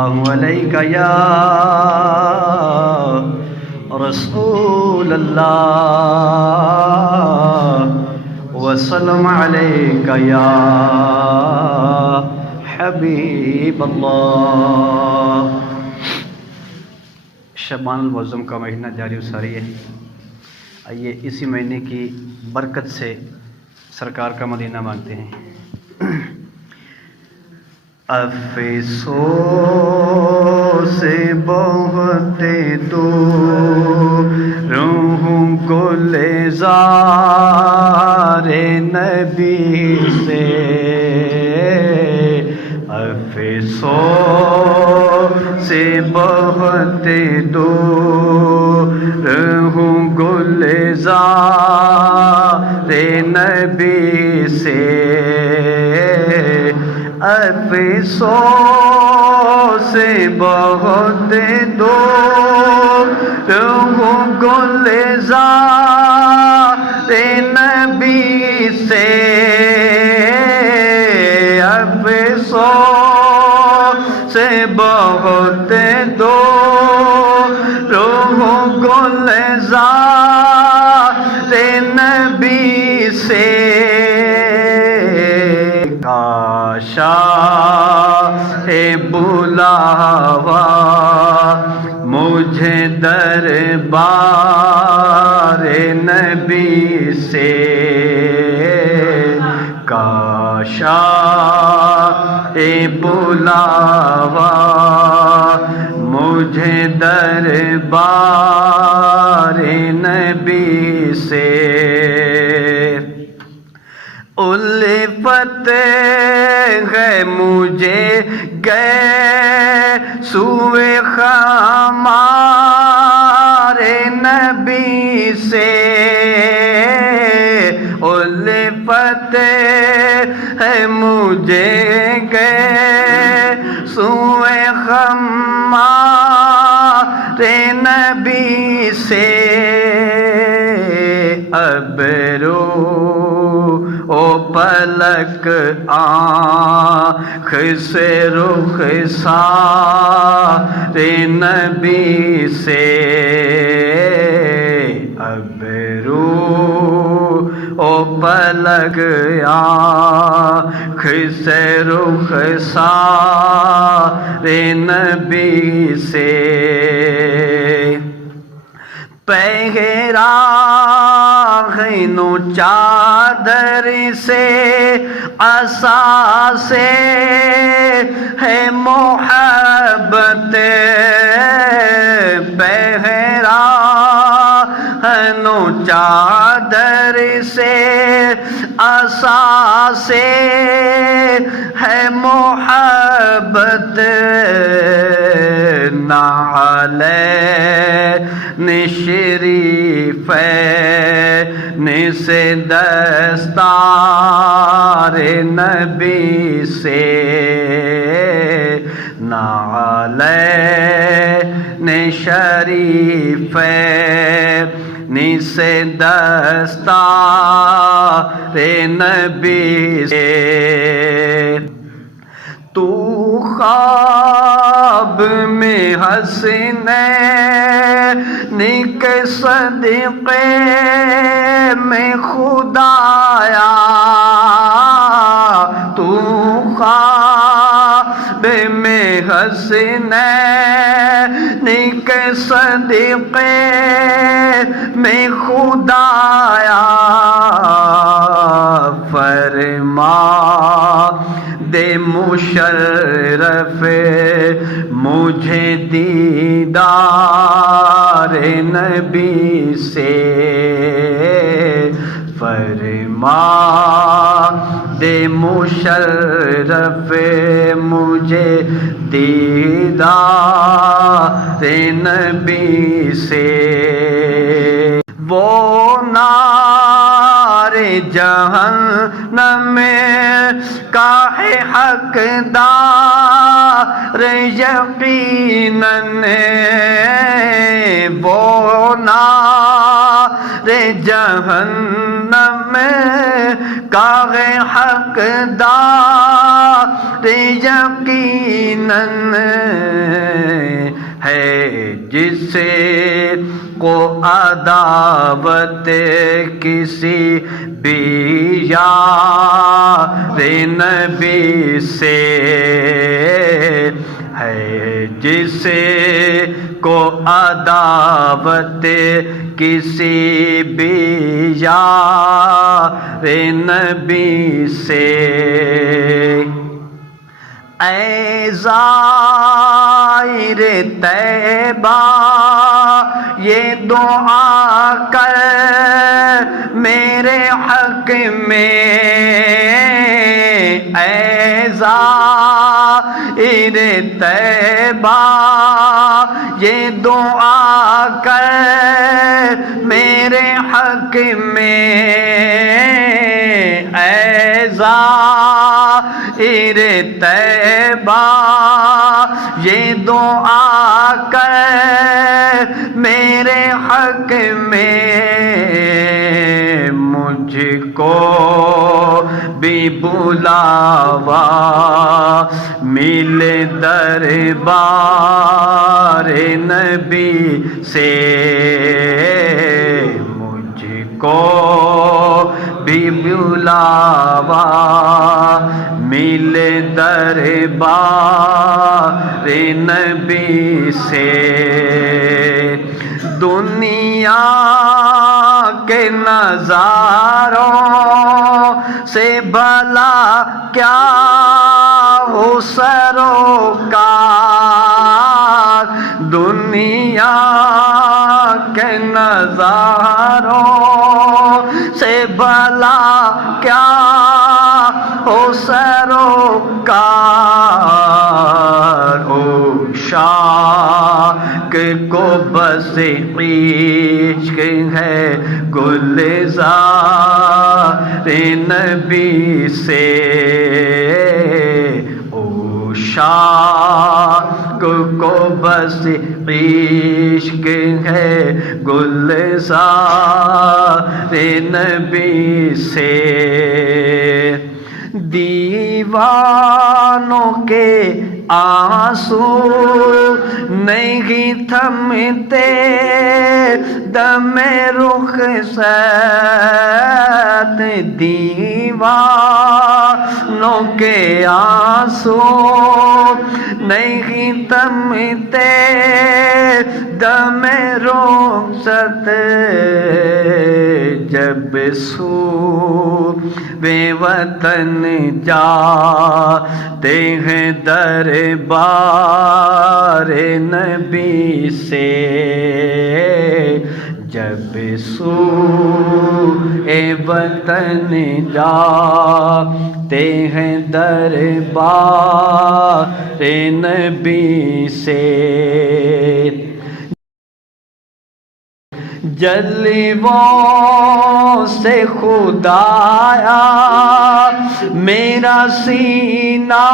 عليك يا رسول الله وسلم عليك يا حبيب الله۔ شعبان المعظم کا مہینہ جاری و ساری ہے۔ آئیے اسی مہینے کی برکت سے سرکار کا مدینہ مانگتے ہیں۔ افسوس بہت دور ہوں گلزار نبی سے، افسوس بہت دور ہوں گلزار نبی سے، افسوس بہت دور ہوں گلزار نبی سے، افسوس بہت دور ہوں گلزار نبی سے، ہے بلاوا مجھے دربار نبی سے، کاشا ہے بلاوا مجھے دربار نبی سے، الفت ہے مجھے گئے سوئے خمار نبی سے، الفت ہے مجھے گئے سوئے خمار نبی سے، ابرو او پلک آنکھ سے رخسار نبی سے، ابرو او پلک آنکھ سے رخسار نبی سے، پہرا غینو چادر سے عصا سے ہے محبت، پہرا غینو چادر سے عصا سے ہے محبت، نعلین شریف سے دستار نبی سے، نعلین شریف سے دستار نبی سے، تو خواب میں حسنین کے صدقے میں خدایا، تو خواب میں حسنین کے صدقے میں خدایا، فرما دے مشرف مجھے دیدار نبی سے، فرما دے مشرف مجھے دیدار نبی سے، وہ نار جہنم کا ہے حقدار یقیناً، وہ نار جہنم جہنم کا ہے حقدار یقیناً ہے جسے کو عداوت کسی بھی یار نبی سے ہے، جسے کو عداوت کسی بھی یار نبی سے۔ اے زائر طیبہ یہ دعا کر میرے حق میں، اے زائر طیبہ یہ دعا کر میرے حق میں، اے زائر طیبہ یہ دعا کر میرے حق میں، مجھ کو بھی بلاوا ملے دربار نبی سے، مجھ کو بھی بلاوا ملے دربار نبی سے۔ دنیا کے نظاروں سے بھلا کیا ہو سروکار، دنیا کے نظاروں سے بھلا کیا ہو سروکار، او شاک کو بس عشق ہے گلزار نبی سے، او شاک کو بس عشق ہے گلزار نبی سے۔ دیوانوں کے آنسو نہیں تھمتے دم رخصت، دیوانوں کے آنسو نہیں تھمتے دم رخصت، جب سو بے وطن جاتے ہیں دربار نبی سے، جب سو وطن جاتے ہیں دربار نبی سے، جلووں سے خدایا میرا سینہ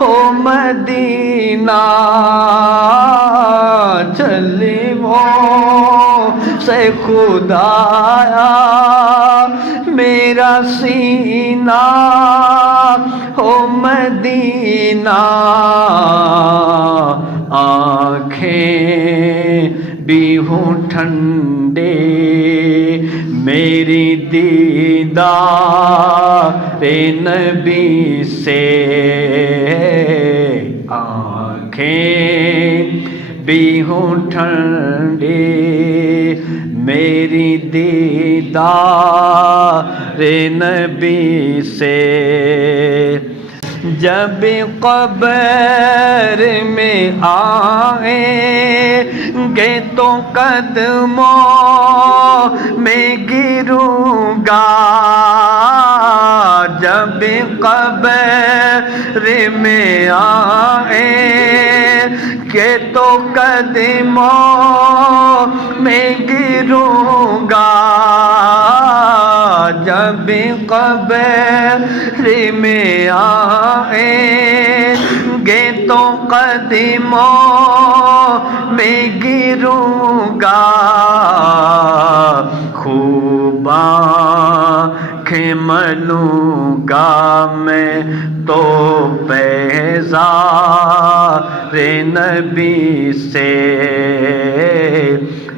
ہو مدینہ، جلووں سے خدایا میرا سینہ ہو مدینہ، آنکھیں بھی ہوں ٹھنڈے میری دیدار نبی سے، آنکھیں بھی ہوں ٹھنڈے میری دیدار نبی سے۔ جب قبر میں آئیں گے تو قدموں میں گروں گا، جب قبر میں آئیں گے تو قدموں میں گروں گا، جب قبر میں آئیں گے تو قدموں میں گروں گا، خوب خوب آنکھیں ملوں گا میں تو بیزار نبی سے،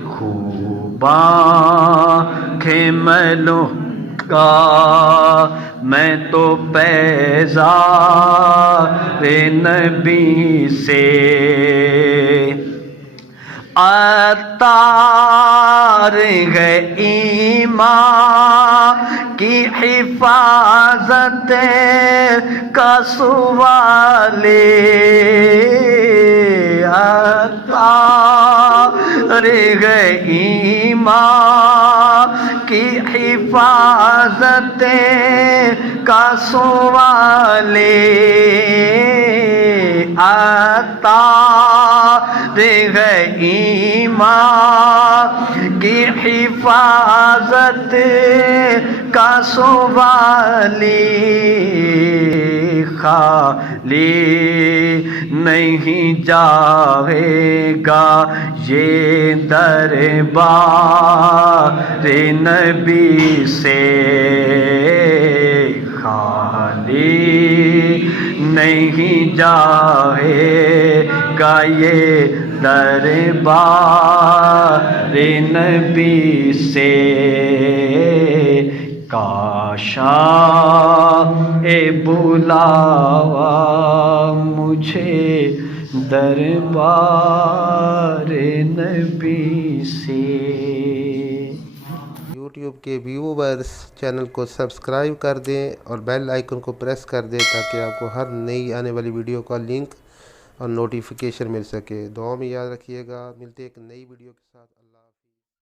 خوب آنکھیں ملوں گا میں تو بیزار نبی سے، عطار ہے ایمان کی حفاظت کا سوال، عطار ہے ایمان کی حفاظت کا سوال، عطار ہے ایمان کی حفاظت کا سوالی، خالی نہیں جائے گا یہ دربار نبی سے، خالی نہیں جائے گا یہ دربار نبی سے، کاشا اے بلاوا مجھے دربار نبی سے۔ یوٹیوب کے ویورز چینل کو سبسکرائب کر دیں اور بیل آئیکن کو پریس کر دیں تاکہ آپ کو ہر نئی آنے والی ویڈیو کا لنک اور نوٹیفیکیشن مل سکے۔ دعا میں یاد رکھیے گا، ملتے ایک نئی ویڈیو کے ساتھ۔